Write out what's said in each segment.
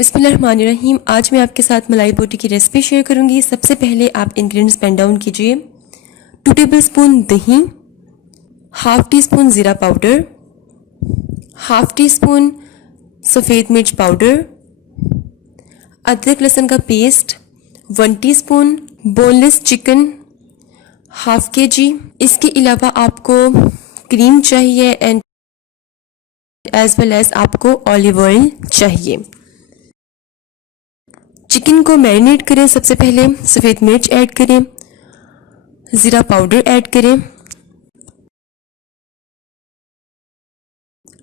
बिस्मिल्लाहिर्रहमानिर्रहीम। आज मैं आपके साथ मलाई बोटी की रेसिपी शेयर करूंगी। सबसे पहले आप इंग्रेडिएंट्स पेन डाउन कीजिए। 2 टेबलस्पून दही, हाफ टी स्पून ज़ीरा पाउडर, हाफ टी स्पून सफ़ेद मिर्च पाउडर, अदरक लहसुन का paste, 1 teaspoon, boneless chicken half kg। इसके अलावा आपको क्रीम चाहिए एंड एज वेल एज आपको ऑलिव ऑयल चाहिए। चिकन को मैरिनेट करें। सबसे पहले सफ़ेद मिर्च ऐड करें, ज़ीरा पाउडर ऐड करें,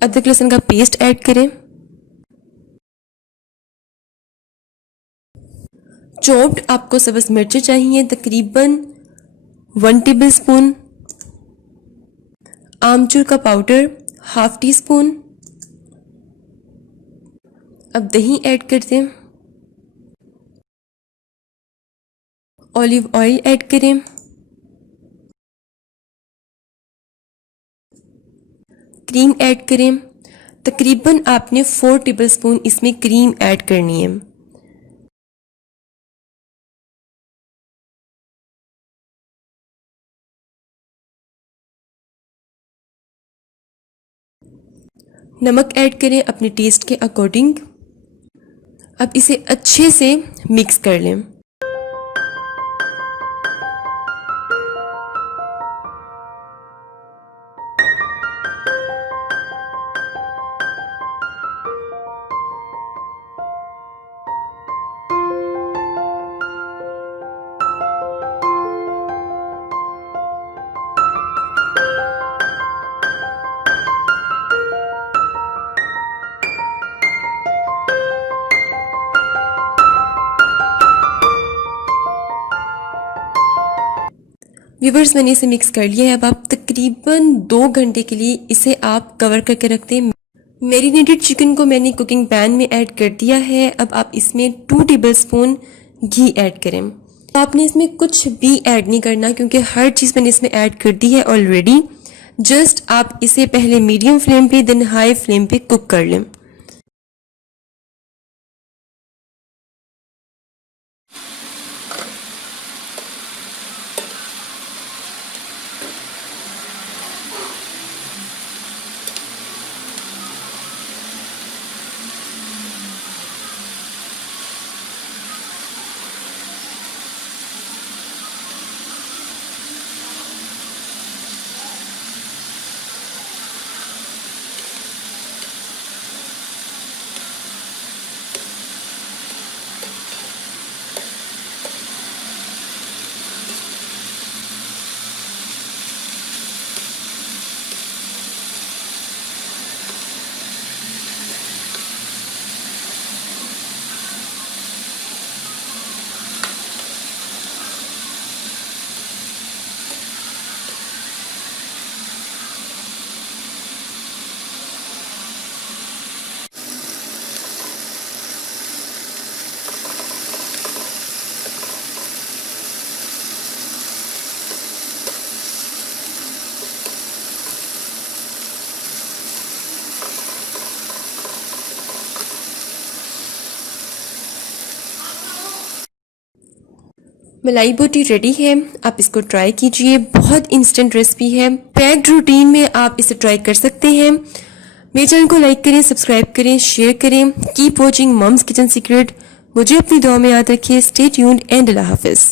अदरक लहसुन का पेस्ट ऐड करें, चॉप्ड आपको सब्ज़ मिर्चें चाहिए तकरीबन 1 टेबलस्पून, आमचूर का पाउडर हाफ टी स्पून। अब दही ऐड कर दें, ऑलिव ऑयल ऐड करें, क्रीम ऐड करें। तकरीबन आपने 4 टेबलस्पून इसमें क्रीम ऐड करनी है। नमक ऐड करें अपने टेस्ट के अकॉर्डिंग। अब इसे अच्छे से मिक्स कर लें। व्यूवर्स, मैंने इसे मिक्स कर लिया है। अब आप तकरीबन 2 घंटे के लिए इसे आप कवर करके रख दें। मैरिनेटेड चिकन को मैंने कुकिंग पैन में ऐड कर दिया है। अब आप इसमें 2 टेबलस्पून घी ऐड करें। आपने इसमें कुछ भी ऐड नहीं करना क्योंकि हर चीज़ मैंने इसमें ऐड कर दी है ऑलरेडी। जस्ट आप इसे पहले मीडियम फ्लेम पे देन हाई फ्लेम पे कुक कर लें। मलाई बोटी रेडी है। आप इसको ट्राई कीजिए। बहुत इंस्टेंट रेसिपी है। पैक्ड रूटीन में आप इसे ट्राई कर सकते हैं। मेरे चैनल को लाइक करें, सब्सक्राइब करें, शेयर करें। Keep watching mom's kitchen secret. मुझे अपनी दुआ में याद रखिए। स्टे ट्यून्ड एंड अल्लाह हाफिज़।